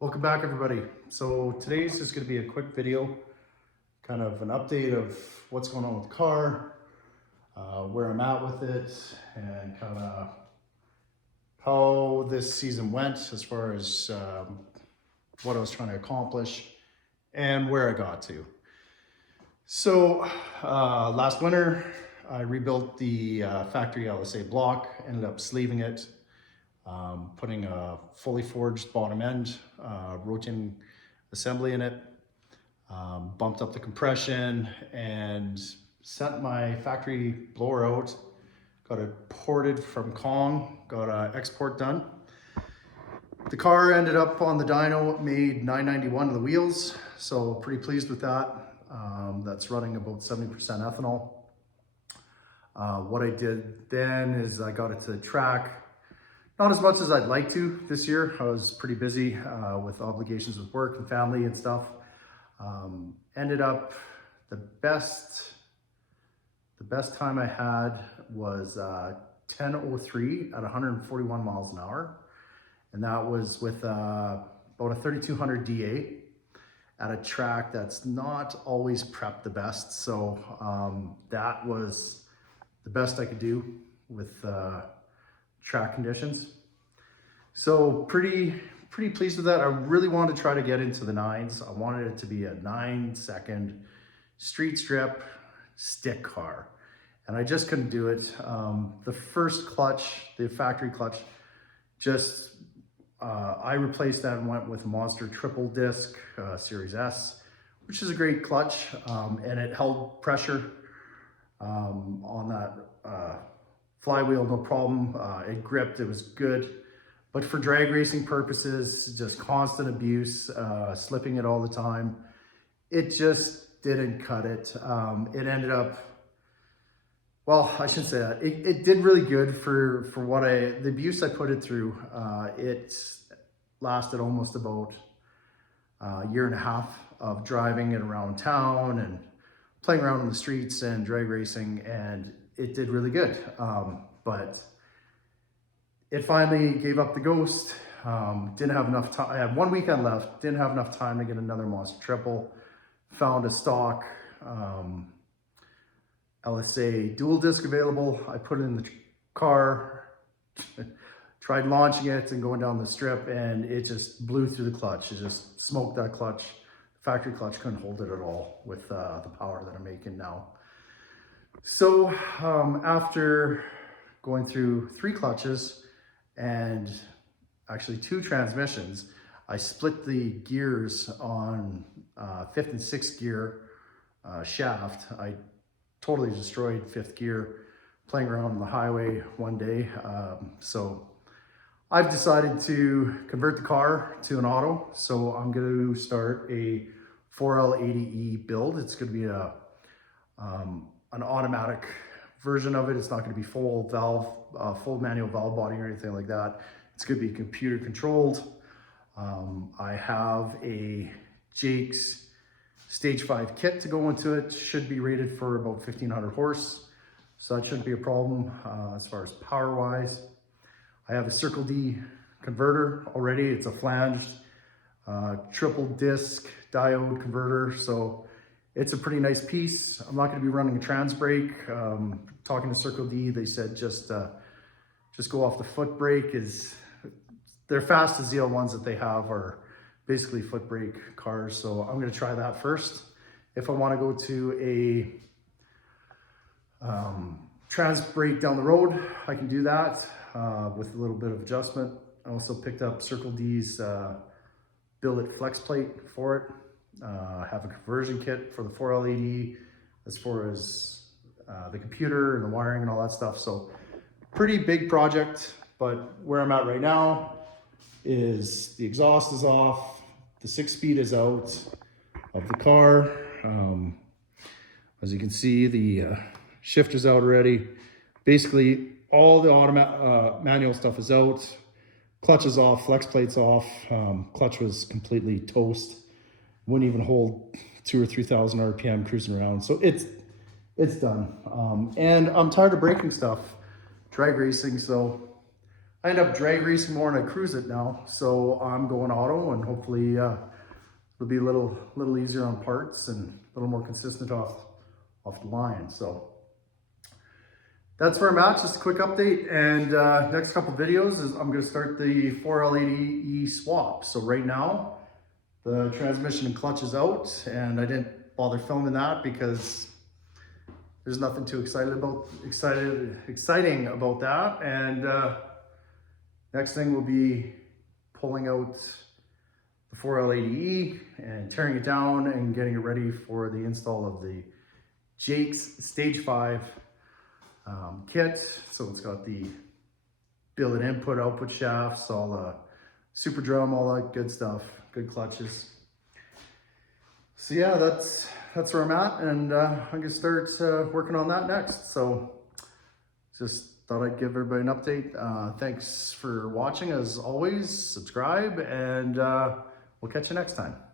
Welcome back, everybody. So today's just going to be a quick video, kind of an update of what's going on with the car, where I'm at with it, and kind of how this season went as far as what I was trying to accomplish and where I got to. So last winter, I rebuilt the factory LSA block, ended up sleeving it, putting a fully forged bottom end, rotating assembly in it, bumped up the compression and sent my factory blower out, got it ported from Kong, got an export done. The car ended up on the dyno, made 991 of the wheels, so pretty pleased with that. That's running about 70% ethanol. What I did then is I got it to the track. Not as much as I'd like to this year. I was pretty busy with obligations with work and family and stuff. Ended up the best time I had was 10:03 at 141 miles an hour. And that was with about a 3200 DA at a track that's not always prepped the best. So that was the best I could do with track conditions. So pretty pleased with that. I really wanted to try to get into the nines. I wanted it to be a 9-second street strip stick car, and I just couldn't do it. The first clutch, the factory clutch, just I replaced that and went with a Monster triple disc Series S, which is a great clutch, and it held pressure on that flywheel, no problem. It gripped, it was good. But for drag racing purposes, just constant abuse, slipping it all the time, it just didn't cut it. It ended up, well, I shouldn't say that. It did really good for what the abuse I put it through. It lasted almost about a year and a half of driving it around town and playing around on the streets and drag racing, and it did really good. But it finally gave up the ghost. Didn't have enough time. I had one weekend left. Didn't have enough time to get another Monster triple. Found a stock LSA dual disc available. I put it in the car, tried launching it and going down the strip, and it just blew through the clutch. It just smoked that clutch. Factory clutch couldn't hold it at all with the power that I'm making now. So after going through 3 clutches and actually 2 transmissions, I split the gears on 5th and 6th gear shaft. I totally destroyed 5th gear playing around on the highway one day. So I've decided to convert the car to an auto. So I'm going to start a 4L80E build. It's going to be an automatic version of it. It's not going to be full valve, full manual valve body or anything like that. It's going to be computer controlled. I have a Jake's Stage 5 kit to go into it. Should be rated for about 1500 horse. So that shouldn't be a problem as far as power wise. I have a Circle D converter already. It's a flanged triple disc diode converter. So it's a pretty nice piece. I'm not going to be running a trans brake. Talking to Circle D, they said just go off the foot brake. Their fastest ZL1s that they have are basically foot brake cars. So I'm going to try that first. If I want to go to a trans brake down the road, I can do that with a little bit of adjustment. I also picked up Circle D's billet flex plate for it. I have a conversion kit for the 4L80 as far as the computer and the wiring and all that stuff. So pretty big project, but where I'm at right now is the exhaust is off, the 6-speed is out of the car. As you can see, the shifter's out already. Basically, all the manual stuff is out. Clutch is off, flex plate's off. Clutch was completely toast. Wouldn't even hold 2,000 or 3,000 RPM cruising around. So it's done. And I'm tired of breaking stuff, drag racing. So I end up drag racing more and I cruise it now. So I'm going auto, and hopefully it'll be a little easier on parts and a little more consistent off the line. So that's where I'm at, just a quick update. And next couple videos is I'm gonna start the 4L80E swap. So right now, the transmission and clutch is out, and I didn't bother filming that because there's nothing too exciting about that. And next thing will be pulling out the 4L80E and tearing it down and getting it ready for the install of the Jake's Stage 5 kit. So it's got the billet input output shafts, all the super drum, all that good stuff, good clutches. So yeah, that's where I'm at, and I'm gonna start working on that next. So just thought I'd give everybody an update. Thanks for watching as always, subscribe, and we'll catch you next time.